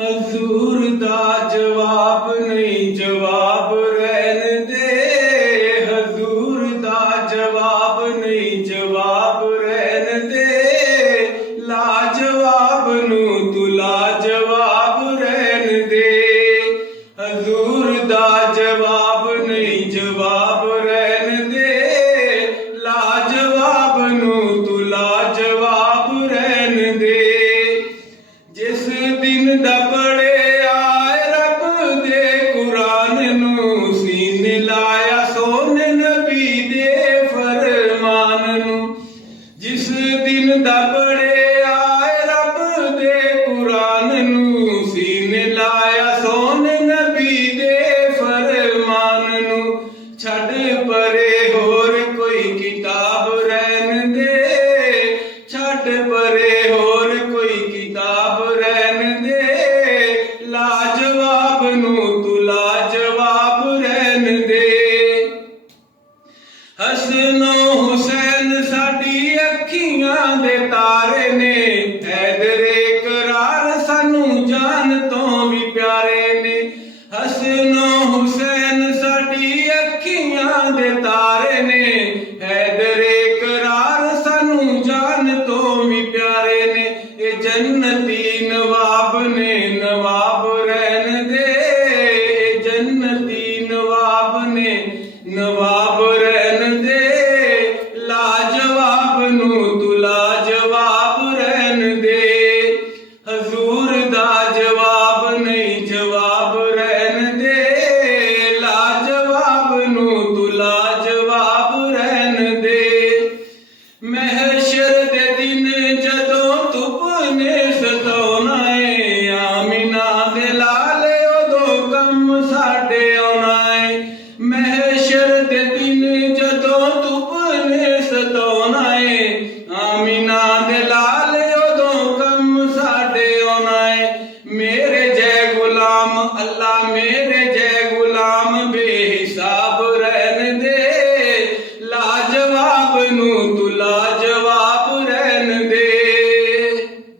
हजूर दा जवाब नहीं जवाब रहन दे। हजूर दा जवाब नहीं जवाब रहन दे। लाजवाब नू तू लाजवाब रहन दे। हजूर दा जवाब नहीं जवाब रहन दे। लाजवाब नू तू लाजवाब रहन दे। जिस दिन दा बड़े